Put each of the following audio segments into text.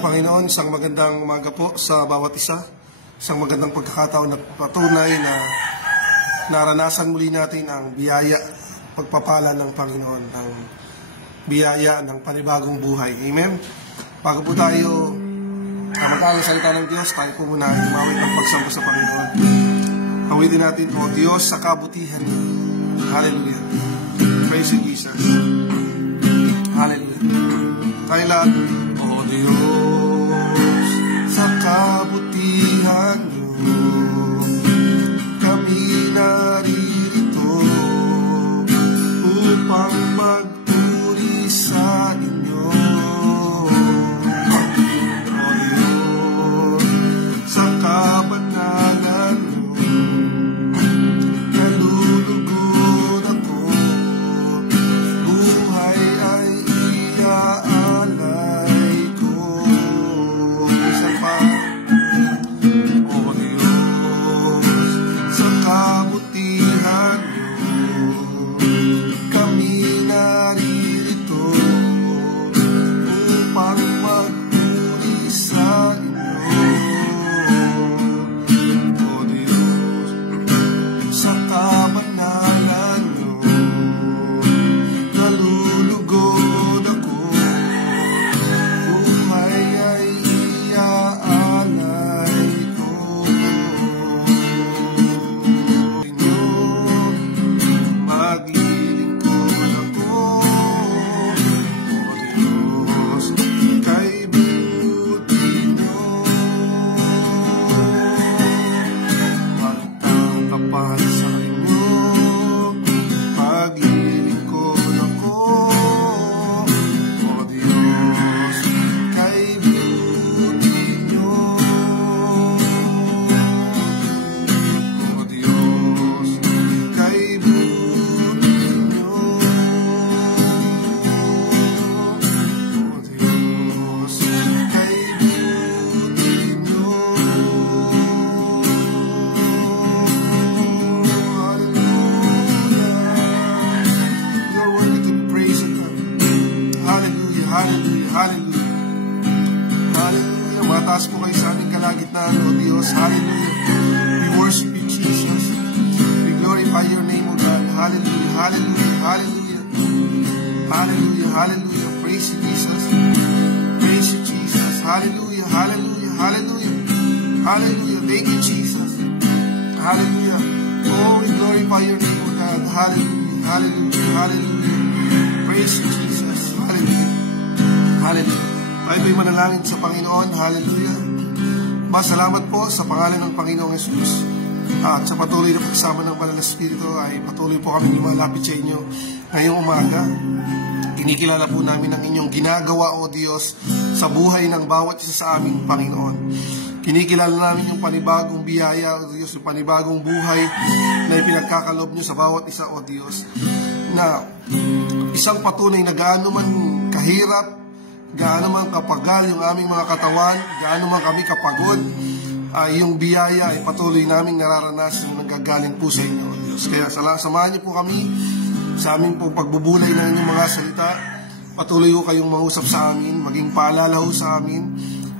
ng Panginoon, isang magandang umaga po sa bawat isa. Isang magandang pagkakataon na patunay na naranasan muli natin ang biyaya, pagpapala ng Panginoon, ang biyaya ng panibagong buhay. Amen? Bago po tayo mag-aral salita ng Diyos, tayo po muna umawit ang pagsamba sa Panginoon. Awitin natin po, Diyos sa kabutihan niya. Hallelujah. Praise you, Jesus. Hallelujah. Tayo lahat, O Diyos, sa kabutihan niyo, kami naririto upang magpuri sa inyo. O Diyos, sa kabanalan niyo, nalulugod ako, buhay ay iaalay ko. Isa pa, O Diyos, sa kabutihan niyo, kami naririto upang magpuri sa inyo. O Diyos, sa kabanalan niyo, nalulugod ako, buhay ay iaalay ko. Inyo, maglilingkod ako, O Diyos, kay buti niyo. Magtatapat sa inyo, maglilingkod ako, O Diyos, kay buti niyo. O Diyos, kay buti niyo. O Diyos, kay buti niyo. Hallelujah. You're worthy to be praised, O God. Hallelujah, hallelujah, hallelujah. Hallelujah. Mataas po kayo sa aming kalagitnaan, O Diyos. Hallelujah. We worship you, Jesus. We glorify your name, O God. Hallelujah, hallelujah, hallelujah. Hallelujah, hallelujah. Praise you, Jesus. Praise you, Jesus. Hallelujah, hallelujah, hallelujah. Hallelujah. Thank you, Jesus. Hallelujah. Oh, we glorify your name, O God. Hallelujah, hallelujah, hallelujah. Praise you, Jesus. Hallelujah. Hallelujah. Tayo po'y manalangin sa Panginoon. Hallelujah. Salamat po sa pangalan ng Panginoong Jesus. At sa patuloy na pagsama ng Banal na Espiritu ay patuloy po kami lumalapit sa inyo ngayong umaga. Kinikilala po namin ang inyong ginagawa, O Diyos, sa buhay ng bawat isa sa aming Panginoon. Kinikilala namin yung panibagong biyaya, O Diyos, yung panibagong buhay na ipinagkakalob nyo sa bawat isa, O Diyos, na isang patunay na gaano man kahirap, gaano man kapagal yung aming mga katawan, gaano man kami kapagod, yung biyaya ay patuloy naming nararanasan na nanggagaling po sa inyo, O Diyos. Kaya samahan niyo po kami sa aming pong pagbubulay ng inyong mga salita. Patuloy po kayong mangusap sa amin, maging paalala po sa amin,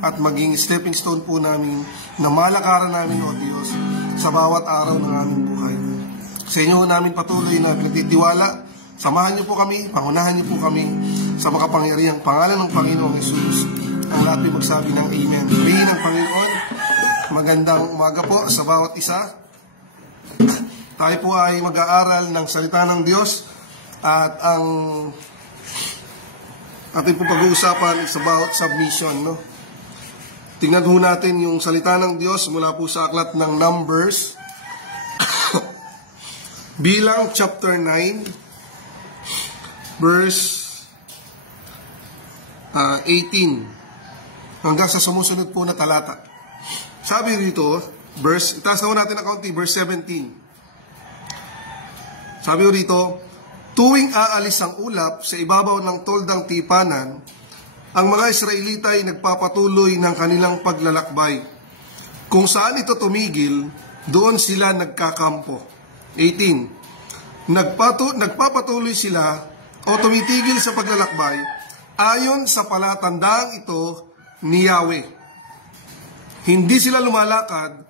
at maging stepping stone po namin na malakaran namin, O Diyos, sa bawat araw ng aming buhay. Sa inyo namin patuloy na pinagtitiwala. Samahan niyo po kami, pangunahan niyo po kami sa makapangyarihang pangalan ng Panginoong Jesus. Ang lahat ay magsabi ng Amen. Purihin ng Panginoon. Magandang umaga po sa bawat isa. Tayo po ay mag-aaral ng salita ng Diyos at ang ating po pag-uusapan is about submission, no? Tingnan ho natin yung salita ng Diyos mula po sa aklat ng Numbers. Bilang chapter 9, verse 18 hanggang sa sumusunod po na talata. Sabi dito, itaas na natin ang kaunti, verse 17. Sabi dito, tuwing aalis ang ulap sa ibabaw ng toldang tipanan, ang mga Israelita ay nagpapatuloy ng kanilang paglalakbay. Kung saan ito tumigil, doon sila nagkakampo. 18. Nagpapatuloy sila o tumitigil sa paglalakbay ayon sa palatandaang ito ni Yahweh. Hindi sila lumalakad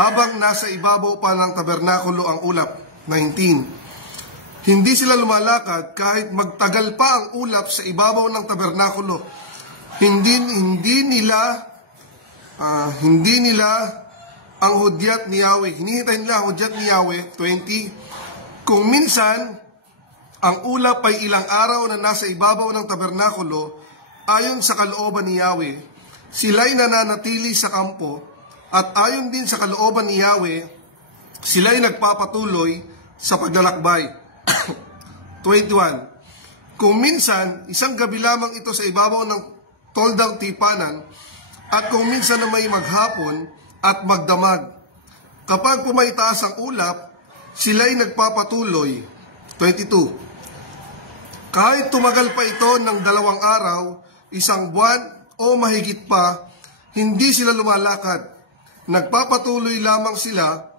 habang nasa ibabaw pa ng tabernakulo ang ulap. 19. Hindi sila lumalakad kahit magtagal pa ang ulap sa ibabaw ng tabernakulo. Hindi nila ang hudyat ni Yahweh. Hinihintay nila ang hudyat ni Yahweh. 20. Kung minsan, ang ulap ay ilang araw na nasa ibabaw ng tabernakulo, ayon sa kalooban ni Yahweh, sila'y nananatili sa kampo, at ayon din sa kalooban ni Yahweh, sila'y nagpapatuloy sa paglalakbay. 21. Kung minsan, isang gabi lamang ito sa ibabaw ng toldang tipanan, at kung minsan na may maghapon at magdamag. Kapag pumaitaas ang ulap, sila'y nagpapatuloy. 22. Kahit tumagal pa ito ng 2 araw, 1 buwan o mahigit pa, hindi sila lumalakad. Nagpapatuloy lamang sila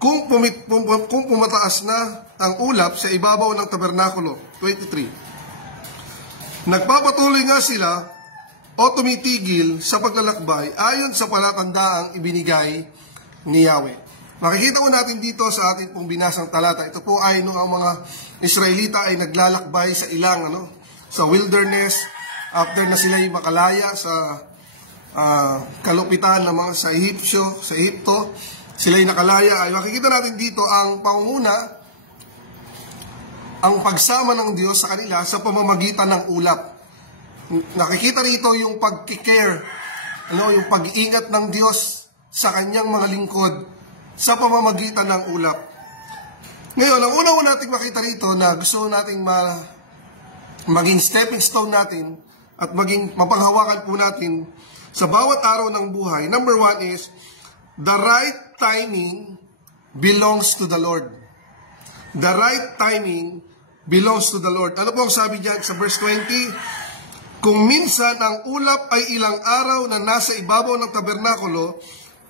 kung pumataas na ang ulap sa ibabaw ng tabernakulo. 23. Nagpapatuloy nga sila o tumitigil sa paglalakbay ayon sa palatandaang ibinigay ni Yahweh. Makikita mo natin dito sa ating pong binasang talata. Ito po ay nung ang mga Israelita ay naglalakbay sa ilang sa wilderness after na sila makalaya sa kalupitan ng mga sa Ehipto, sila ay nakalaya. Ay makikita natin dito ang pangunguna, ang pagsama ng Diyos sa kanila sa pamamagitan ng ulap. Nakikita rito yung pag-care, yung pag-iingat ng Diyos sa kanyang mga lingkod sa pamamagitan ng ulap. Ngayon, ang una nating makita rito na gusto nating maging stepping stone natin at maging mapanghawakan po natin sa bawat araw ng buhay. Number 1 is, the right timing belongs to the Lord. The right timing belongs to the Lord. Ano po ang sabi diyan sa verse 20? Kung minsan ang ulap ay ilang araw na nasa ibabaw ng tabernakulo,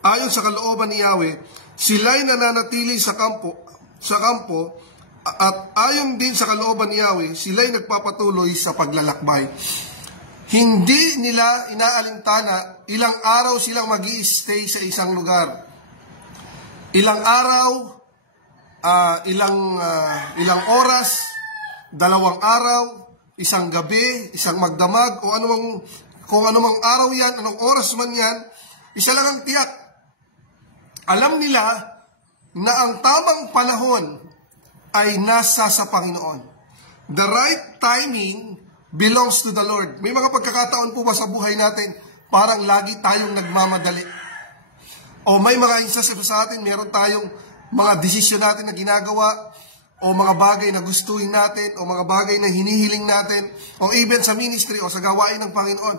ayon sa kalooban ni Yahweh, sila'y nananatili sa kampo, at ayon din sa kalooban ni Yahweh, sila'y nagpapatuloy sa paglalakbay. Hindi nila inaalintana ilang araw silang mag-i-stay sa isang lugar. Ilang araw, ilang oras, 2 araw, 1 gabi, 1 magdamag, o kung anumang araw yan, anong oras man yan, isa lang ang tiyak. Alam nila na ang tamang panahon ay nasa sa Panginoon. The right timing belongs to the Lord. May mga pagkakataon po ba sa buhay natin, parang lagi tayong nagmamadali? O may mga instances sa atin, meron tayong mga desisyon natin na ginagawa, o mga bagay na gustuhin natin, o mga bagay na hinihiling natin, o even sa ministry o sa gawain ng Panginoon.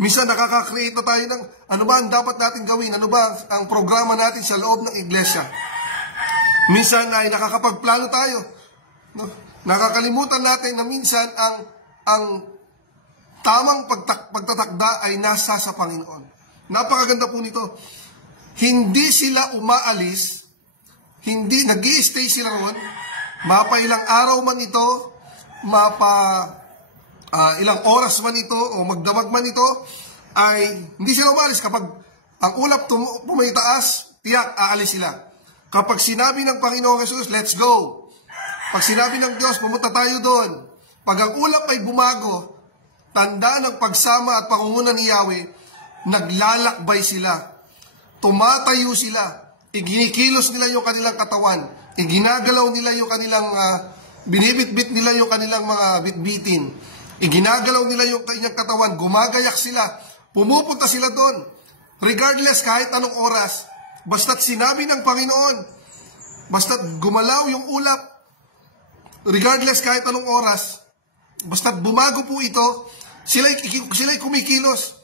Minsan nakaka-create na tayo ng ano ba ang dapat natin gawin, ano ba ang programa natin sa loob ng iglesia. Minsan ay nakakapagplano tayo. No? Nakakalimutan natin na minsan ang tamang pagtatakda ay nasa sa Panginoon. Napakaganda po nito. Hindi sila umaalis, hindi nag-i-stay sila ron, mapailang araw man ito, ilang oras man ito, o magdamag man ito, ay hindi sila umalis. Kapag ang ulap pumaitaas, tiyak, aalis sila. Kapag sinabi ng Panginoong Jesus, let's go. Pag sinabi ng Diyos, pumunta tayo doon. Pag ang ulap ay bumago, tanda ng pagsama at pangunguna ni Yahweh, naglalakbay sila. Tumatayo sila. Iginikilos nila yung kanilang katawan. Iginagalaw nila yung kanilang, binibitbit nila yung kanilang mga bitbitin. Iginagalaw nila yung kanyang katawan. Gumagayak sila. Pumupunta sila doon. Regardless kahit anong oras. Basta't sinabi ng Panginoon. Basta't gumalaw yung ulap. Regardless kahit anong oras. Basta't bumago po ito. Sila'y kumikilos.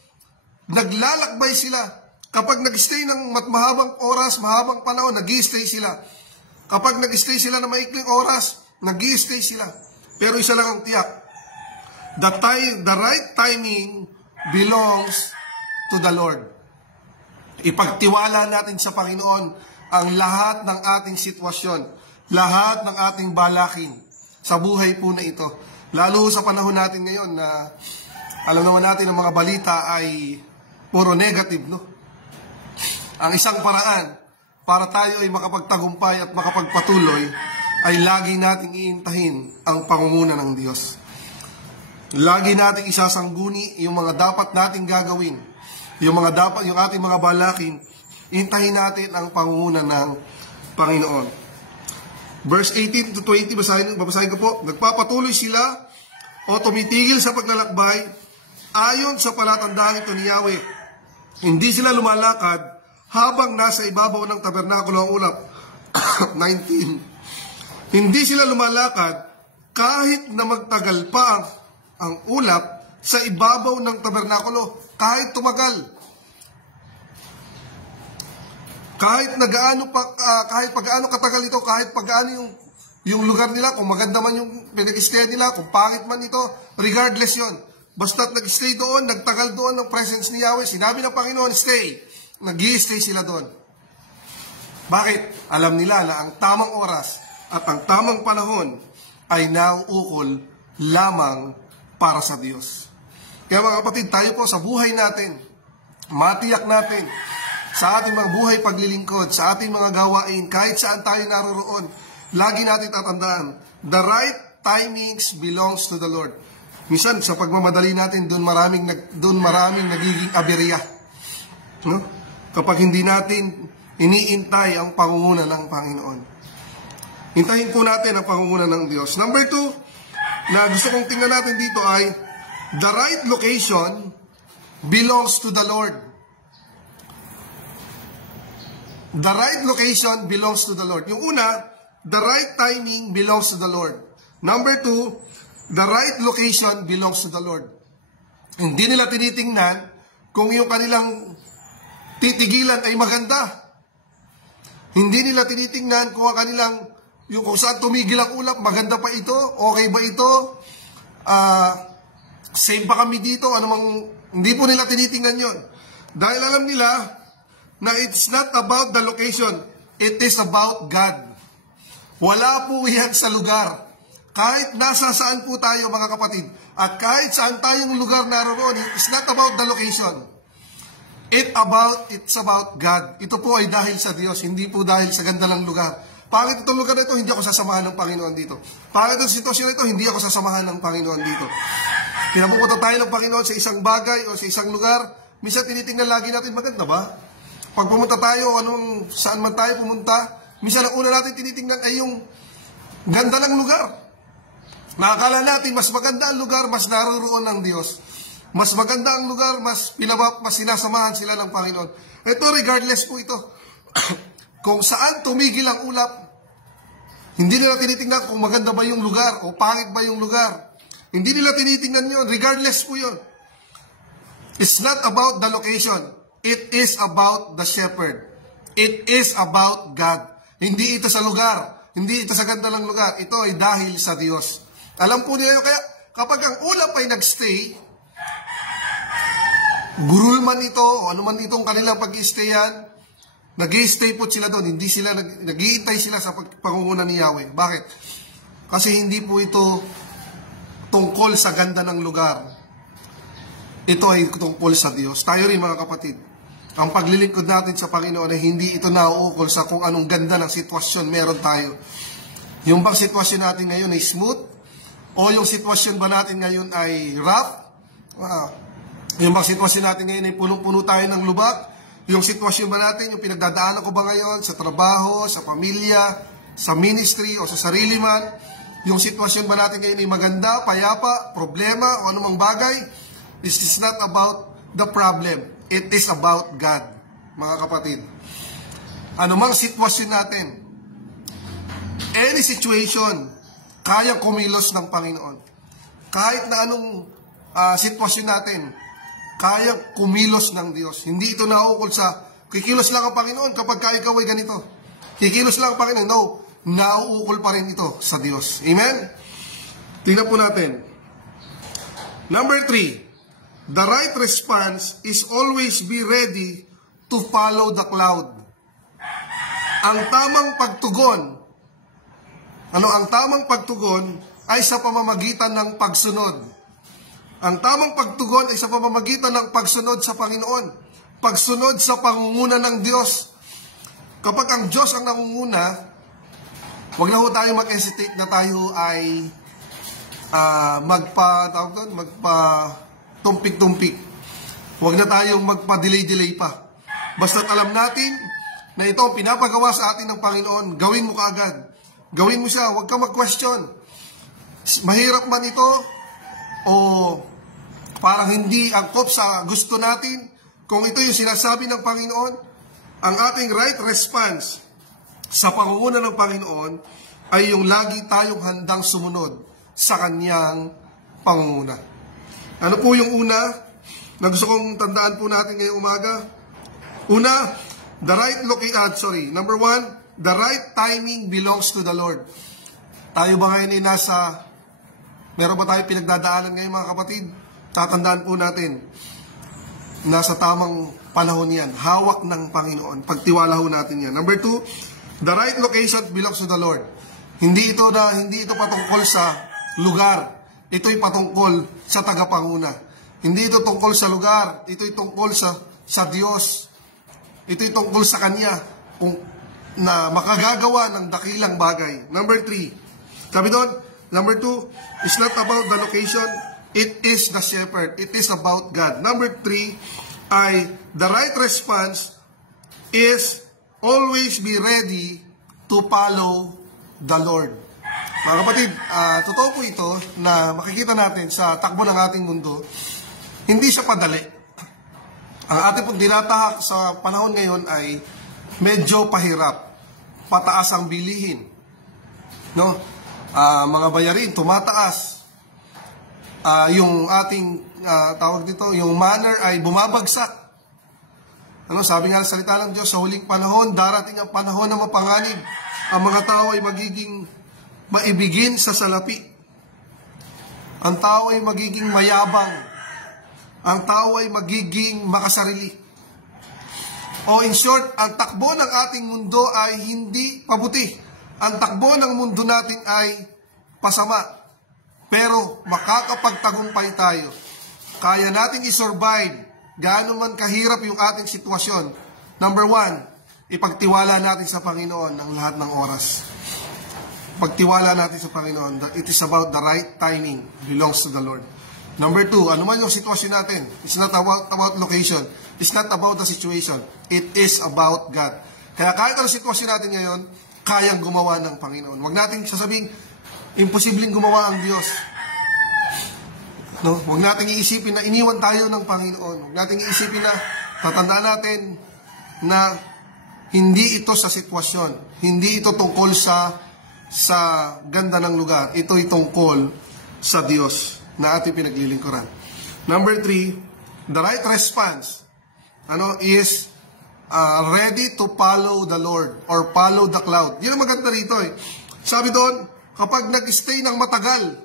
Naglalakbay sila. Kapag nag-stay ng mahabang oras, mahabang panahon, nag-i-stay sila. Kapag nag-stay sila ng maikling oras, nag-i-stay sila. Pero isa lang ang tiyak. The right timing belongs to the Lord. Ipagtiwala natin sa Panginoon ang lahat ng ating sitwasyon, lahat ng ating balakin sa buhay po na ito. Lalo sa panahon natin ngayon na alam naman natin ang mga balita ay puro negative, no? Ang isang paraan para tayo ay makapagtagumpay at makapagpatuloy ay lagi nating iintahin ang pangunguna ng Diyos. Lagi nating isasangguni yung mga dapat nating gagawin, yung ating mga balakin, intahin natin ang pangunguna ng Panginoon. Verse 18 to 20, babasahin ko po. Nagpapatuloy sila o tumitigil sa paglalakbay ayon sa palatandaan ito ni Yahweh. Hindi sila lumalakad habang nasa ibabaw ng tabernakulo ang ulap. 19. Hindi sila lumalakad kahit na magtagal pa ang ulap sa ibabaw ng tabernakulo. Kahit tumagal. Kahit pagaano katagal ito, kahit pagaano yung lugar nila, kung maganda man yung pinag-stay nila, kung pangit man ito, regardless yon. Basta't nag-stay doon, nagtagal doon ng presence ni Yahweh, sinabi ng Panginoon, stay. Nag-i-stay sila doon. Bakit? Alam nila na ang tamang oras at ang tamang panahon ay nauukol lamang para sa Diyos. Kaya mga kapatid, tayo po sa buhay natin, matiyak natin, sa ating mga buhay paglilingkod, sa ating mga gawain, kahit saan tayo naroroon, lagi natin tatandaan, the right timings belongs to the Lord. Minsan, sa pagmamadali natin, doon maraming nagiging aberya. No? Kapag hindi natin iniintay ang pangunguna ng Panginoon. Hintayin po natin ang pangunguna ng Diyos. Number 2, na gusto kong tingnan natin dito ay, the right location belongs to the Lord. The right location belongs to the Lord. Yung una, the right timing belongs to the Lord. Number 2, the right location belongs to the Lord. Hindi nila tinitingnan kung yung kanilang titigilan ay maganda. Hindi nila tinitingnan kung kung saan tumigil ang ulap, maganda pa ito, okay ba ito, same pa kami dito, hindi po nila tinitingnan yon. Dahil alam nila na it's not about the location, it is about God. Wala po yan sa lugar. Kahit nasa saan po tayo mga kapatid, at kahit saan tayong lugar naroon, it's not about the location. It's about God. Ito po ay dahil sa Diyos, hindi po dahil sa ganda ng lugar. Pangit itong lugar na ito, hindi ako sasamahan ng Panginoon dito. Pangit itong sitwasyon na ito, hindi ako sasamahan ng Panginoon dito. Pinapupunta tayo ng Panginoon sa isang bagay o sa isang lugar, minsan tinitingnan lagi natin, maganda ba? Pag pumunta tayo, saan man tayo pumunta, minsan ang una natin tinitingnan ay yung ganda ng lugar. Nakakala natin, mas maganda ang lugar, mas naroroon ng Diyos. Mas maganda ang lugar, mas sinasamahan sila ng Panginoon. Ito, regardless po ito. Kung saan tumigil ang ulap, hindi nila tinitingnan kung maganda ba yung lugar o pangit ba yung lugar. Hindi nila tinitingnan yun, regardless po yun. It's not about the location. It is about the shepherd. It is about God. Hindi ito sa lugar. Hindi ito sa ganda ng lugar. Ito ay dahil sa Diyos. Alam po nila yun. Kaya kapag ang ulap ay nagstay, gurul man ito, o ano man itong kanilang pag-i-stayan, nag-i-stay po sila doon. Hindi sila, nag-iintay sila sa pangunguna ni Yahweh. Bakit? Kasi hindi po ito tungkol sa ganda ng lugar. Ito ay tungkol sa Diyos. Tayo rin mga kapatid. Ang paglilingkod natin sa Panginoon ay hindi ito nauukol sa kung anong ganda ng sitwasyon meron tayo. Yung bang sitwasyon natin ngayon ay smooth? O yung sitwasyon ba natin ngayon ay rough? Yung bang sitwasyon natin ngayon ay punong-puno tayo ng lubak? Yung sitwasyon ba natin, yung pinagdadaanan ko ba ngayon sa trabaho, sa pamilya, sa ministry o sa sarili man? Yung sitwasyon ba natin ngayon ay maganda, payapa, problema o anumang bagay? This is not about the problem. It is about God, mga kapatid. Anumang sitwasyon natin, any situation, kaya kumilos ng Panginoon. Kahit na anong sitwasyon natin, kaya kumilos ng Diyos. Hindi ito naukol sa, kikilos lang ang Panginoon kapag ikaw ay ganito. Kikilos lang ang Panginoon. No, nauukol pa rin ito sa Diyos. Amen? Tingnan po natin. Number 3. The right response is always be ready to follow the cloud. Ang tamang pagtugon, ang tamang pagtugon ay sa pamamagitan ng pagsunod. Ang tamang pagtugon ay sa pamamagitan ng pagsunod sa Panginoon. Pagsunod sa pangunguna ng Diyos. Kapag ang Diyos ang nangunguna, huwag na ho tayo mag-hesitate na tayo ay magpa-tumpik-tumpik. Huwag na tayong magpa-delay-delay pa. Basta't alam natin na ito ang pinapagawa sa atin ng Panginoon, gawin mo kaagad. Gawin mo siya, huwag ka mag-question. Mahirap man ito, o parang hindi angkop sa gusto natin, kung ito yung sinasabi ng Panginoon, ang ating right response sa pangunguna ng Panginoon ay yung lagi tayong handang sumunod sa Kanyang pangunguna. Ano po yung una na gusto kong tandaan po natin ngayong umaga? Una, number 1, the right timing belongs to the Lord. Tayo ba ngayon ay meron ba tayo pinagdadaanan ngayon mga kapatid? Tatandaan po natin, nasa tamang panahon yan. Hawak ng Panginoon. Pagtiwala ho natin yan. Number 2, the right location belongs to the Lord. Hindi ito patungkol sa lugar. Ito'y patungkol sa tagapanguna. Hindi ito tungkol sa lugar. Ito'y tungkol sa Diyos. Ito'y tungkol sa Kanya na makagagawa ng dakilang bagay. Number 3, sabi doon, number 2, it's not about the location, it is the shepherd. It is about God. Number 3 ay the right response is always be ready to follow the Lord. Mga kapatid, totoo po ito na makikita natin sa takbo ng ating mundo, hindi siya padali. Ang ating pong dinatahak sa panahon ngayon ay medyo pahirap. Pataas ang bilihin. No? Mga bayarin, tumataas. Yung ating, yung manner ay bumabagsak. Sabi nga ng salita ng Diyos, sa huling panahon, darating ang panahon na mapanganib. Ang mga tao ay magiging maibigin sa salapi. Ang tao ay magiging mayabang. Ang tao ay magiging makasarili. O in short, ang takbo ng ating mundo ay hindi pabuti. Ang takbo ng mundo natin ay pasama. Pero makakapagtagumpay tayo. Kaya nating isurvive gaano man kahirap yung ating sitwasyon. Number 1, ipagtiwala natin sa Panginoon ang lahat ng oras. Pagtiwala natin sa Panginoon that it is about the right timing belongs to the Lord. Number 2, ano man yung sitwasyon natin, it's not about location. It's not about the situation. It is about God. Kaya kahit ang sitwasyon natin ngayon, kayang gumawa ng Panginoon. Huwag nating sasabing, imposibleng gumawa ang Diyos. No? Huwag nating iisipin na iniwan tayo ng Panginoon. Huwag nating iisipin na tatandaan natin na hindi ito sa sitwasyon. Hindi ito tungkol sa ganda ng lugar. Ito'y tungkol sa Diyos na ating pinaglilingkuran. Number 3, the right response is ready to follow the Lord or follow the cloud. Yun ang maganda rito eh. Sabi doon, kapag nag-stay ng matagal,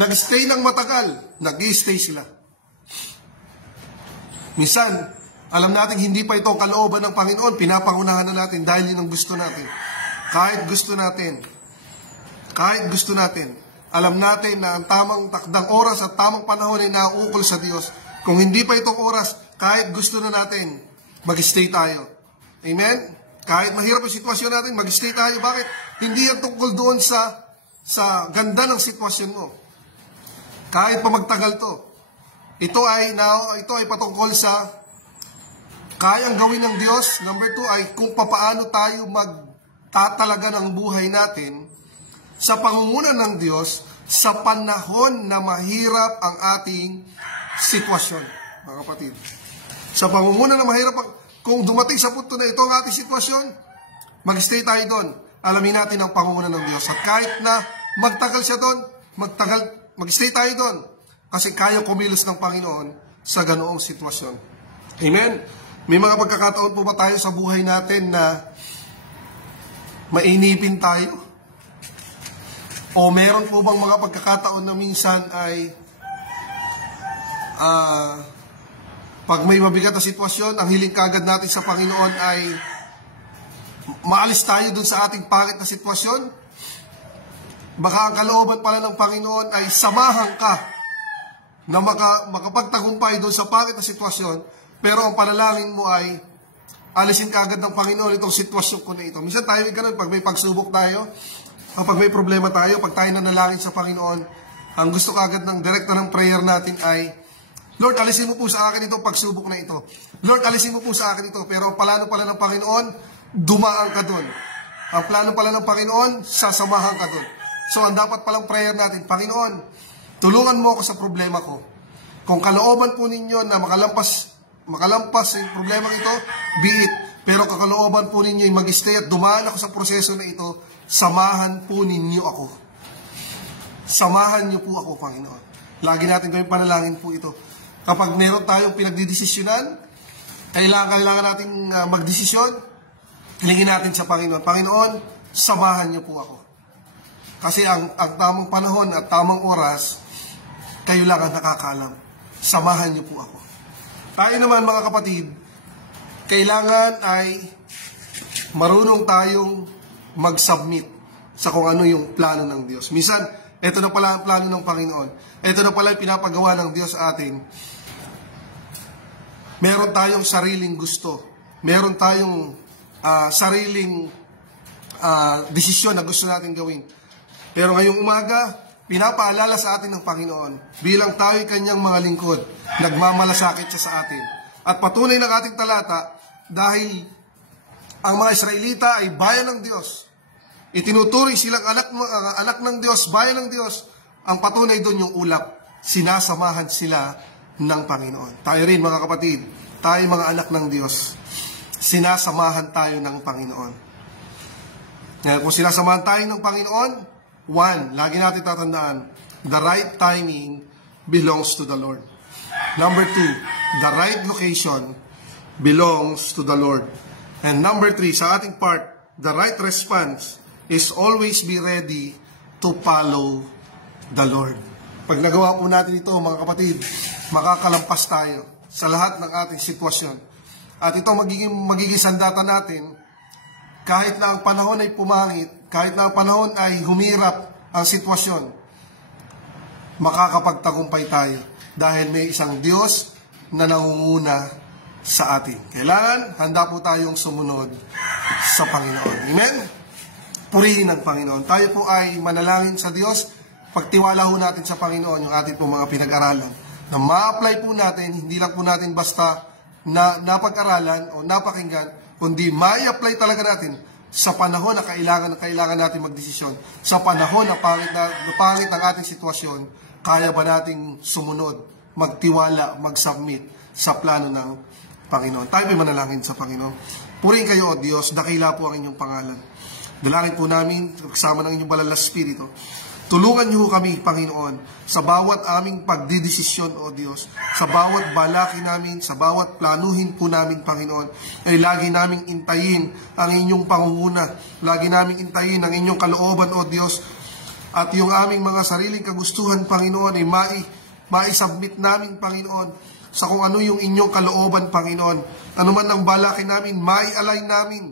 nag-stay ng matagal, nag-stay sila. Minsan, alam natin hindi pa ito kalooban ng Panginoon, pinapangunahan na natin dahil yun ang gusto natin. Kahit gusto natin, alam natin na ang tamang takdang oras at tamang panahon ay nauukol sa Diyos. Kung hindi pa itong oras, kahit gusto na natin, mag-stay tayo. Amen? Kahit mahirap ang sitwasyon natin, mag-stay tayo. Bakit? Hindi yan tungkol doon sa ganda ng sitwasyon mo. Kahit pa magtagal to. Ito ay patungkol sa kayang gawin ng Diyos. Number 2 ay kung papaano tayo magtatalaga ng buhay natin sa pangunguna ng Diyos sa panahon na mahirap ang ating sitwasyon. Mga kapatid. Sa pangunguna na mahirap, kung dumating sa punto na ito ang ating sitwasyon, mag-stay tayo doon. Alamin natin ang pangunguna ng Diyos. At kahit na magtagal siya doon, mag-stay tayo doon. Kasi kaya kumilos ng Panginoon sa ganoong sitwasyon. Amen? May mga pagkakataon po ba tayo sa buhay natin na mainipin tayo? O meron po bang mga pagkakataon na minsan ay pag may mabigat na sitwasyon, ang hiling kagad natin sa Panginoon ay maalis tayo dun sa ating pangit na sitwasyon? Baka ang kalooban pala ng Panginoon ay samahan ka na makapagtagumpay doon sa pangit na sitwasyon, pero ang panalangin mo ay alisin ka agad ng Panginoon itong sitwasyon ko na ito. Minsan tayo ganun, pag may pagsubok tayo, pag may problema tayo, pag tayo nanalangin sa Panginoon, ang gusto kagad ng direkta ng prayer natin ay, Lord, alisin mo po sa akin itong pagsubok na ito. Lord, alisin mo po sa akin ito. Pero ang plano pala ng Panginoon, dumaan ka doon. Ang plano pala ng Panginoon, sasamahan ka doon. So, ang dapat palang prayer natin, Panginoon, tulungan mo ako sa problema ko. Kung kalooban po ninyo na makalampas yung problema ito, be it. Pero kung kalooban po ninyo ay mag-stay at dumaan ako sa proseso na ito, samahan po ninyo ako. Samahan niyo po ako, Panginoon. Lagi natin gawin panalangin po ito. Kapag meron tayong pinagdidesisyonan, kailangan natin magdesisyon, hilingin natin sa Panginoon, Panginoon, samahan niyo po ako. Kasi ang tamang panahon at tamang oras, kayo lang ang nakakaalam. Samahan niyo po ako. Tayo naman mga kapatid, kailangan ay marunong tayong mag-submit sa kung ano yung plano ng Diyos. Minsan, ito na pala ang plano ng Panginoon. Ito na pala yung pinapagawa ng Diyos sa atin. Meron tayong sariling gusto. Meron tayong sariling desisyon na gusto natin gawin. Pero ngayong umaga, pinapaalala sa atin ng Panginoon, bilang tayo'y kanyang mga lingkod, nagmamalasakit siya sa atin. At patunay ng ating talata, dahil ang mga Israelita ay bayan ng Diyos, itinuturing silang anak ng Diyos, bayan ng Diyos, ang patunay doon yung ulap, sinasamahan sila ng Panginoon. Tayo rin mga kapatid, tayo mga anak ng Diyos, sinasamahan tayo ng Panginoon. Ngayon, kung sinasamahan tayo ng Panginoon, one, lagi natin tatandaan, the right timing belongs to the Lord. Number two, the right location belongs to the Lord. And number three, sa ating part, the right response is always be ready to follow the Lord. Pag nagawa po natin ito, mga kapatid, makakalampas tayo sa lahat ng ating sitwasyon. At ito magiging sandata natin, kahit na ang panahon ay pumangit, kahit na ang panahon ay humirap ang sitwasyon, makakapagtagumpay tayo dahil may isang Diyos na nangunguna sa atin. Kailangan, handa po tayong sumunod sa Panginoon. Amen? Purihin ang Panginoon. Tayo po ay manalangin sa Diyos. Pagtiwala ho natin sa Panginoon yung ating po mga pinag-aralan. Na ma-apply po natin, hindi lang po natin basta na napag-aralan o napakinggan, kundi ma-apply talaga natin sa panahon na kailangan natin magdesisyon. Sa panahon na pangit ang ating sitwasyon, kaya ba nating sumunod, magtiwala, mag-submit sa plano ng Panginoon. Tayo ay manalangin sa Panginoon. Purihin kayo, O Diyos, dakila po ang inyong pangalan. Dalangin po namin, kasama ng inyong banal na Espiritu. Tulungan niyo kami, Panginoon, sa bawat aming pagdidesisyon, O Diyos, sa bawat balaki namin, sa bawat planuhin po namin, Panginoon, ay lagi naming intayin ang inyong pangunguna, lagi naming intayin ang inyong kalooban, O Diyos, at yung aming mga sariling kagustuhan, Panginoon, ay mai-submit namin, Panginoon, sa kung ano yung inyong kalooban, Panginoon. Ano man ang balaki namin, mai-align namin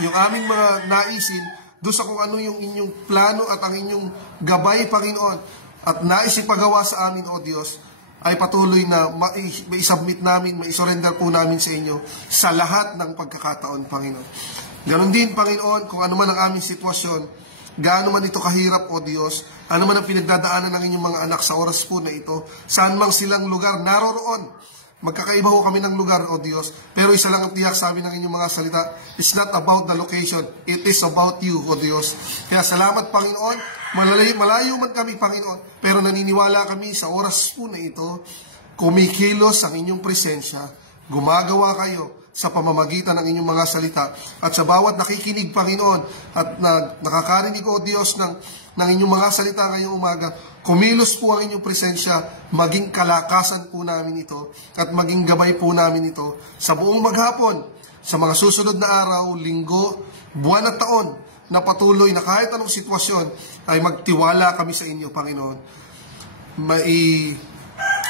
yung aming mga naisin doon sa kung ano yung inyong plano at ang inyong gabay, Panginoon, at naisipagawa sa amin, O Diyos, ay patuloy na mai-submit namin, mai-surrender po namin sa inyo sa lahat ng pagkakataon, Panginoon. Ganon din, Panginoon, kung ano man ang aming sitwasyon, gaano man ito kahirap, O Diyos, ano man ang pinagdadaanan ng inyong mga anak sa oras po na ito, saan mang silang lugar naroroon, magkakaiba ho kami ng lugar, O Diyos, pero isa lang ang tiyak sabi ng inyong mga salita, it's not about the location, it is about you, O Diyos. Kaya salamat, Panginoon, malayo man kami, Panginoon, pero naniniwala kami sa oras po na ito, kumikilos ang inyong presensya, gumagawa kayo sa pamamagitan ng inyong mga salita, at sa bawat nakikinig, Panginoon, at nakakarinig, O Diyos, ng inyong mga salita ngayong umaga, kumilos po ang inyong presensya, maging kalakasan po namin ito, at maging gabay po namin ito sa buong maghapon, sa mga susunod na araw, linggo, buwan at taon, na patuloy na kahit anong sitwasyon, ay magtiwala kami sa inyo, Panginoon.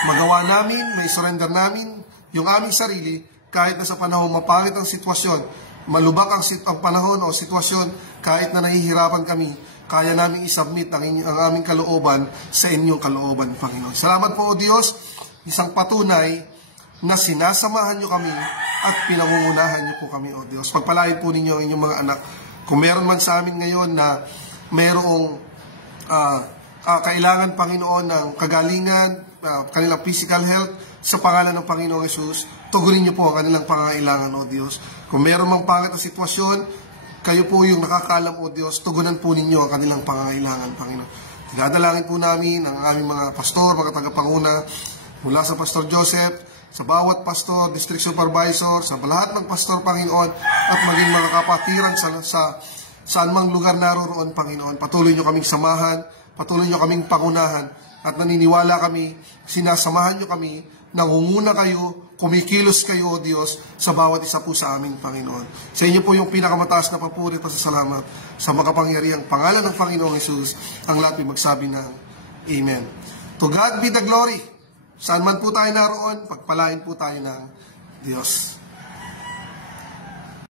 Magawa namin, may surrender namin yung aming sarili, kahit na sa panahon mapangit ang sitwasyon, malubak ang panahon o sitwasyon, kahit na nahihirapan kami, kaya namin isubmit ang aming kalooban sa inyong kalooban, Panginoon. Salamat po, O Diyos, isang patunay na sinasamahan nyo kami at pinangungunahan nyo po kami, O Diyos. Pagpalain po ninyo ang inyong mga anak. Kung meron man sa amin ngayon na merong kailangan, Panginoon, ng kagalingan, kanilang physical health, sa pangalan ng Panginoong Hesus, tugunin niyo po ang kanilang pangangailangan, O Diyos. Kung meron mang pangit na sitwasyon, kayo po yung nakakaalam, O Diyos, tugunan po ninyo ang kanilang pangangailangan, Panginoon. Dinadalangin po namin ang aming mga pastor, mga tagapanguna, mula sa Pastor Joseph, sa bawat pastor, district supervisor, sa lahat ng pastor, Panginoon, at maging mga kapatiran sa saan mang lugar naroroon, Panginoon. Patuloy nyo kaming samahan, patuloy nyo kaming pangunahan, at naniniwala kami, sinasamahan nyo kami, nangunguna kayo, kumikilos kayo, O Diyos, sa bawat isa po sa aming Panginoon. Sa inyo po yung pinakamataas na papuri at pasasalamat sa makapangyarihang pangalan ng Panginoong Hesus, ang lahat ay magsabi ng Amen. To God be the glory. Saan man po tayo naroon, pagpalain po tayo ng Diyos.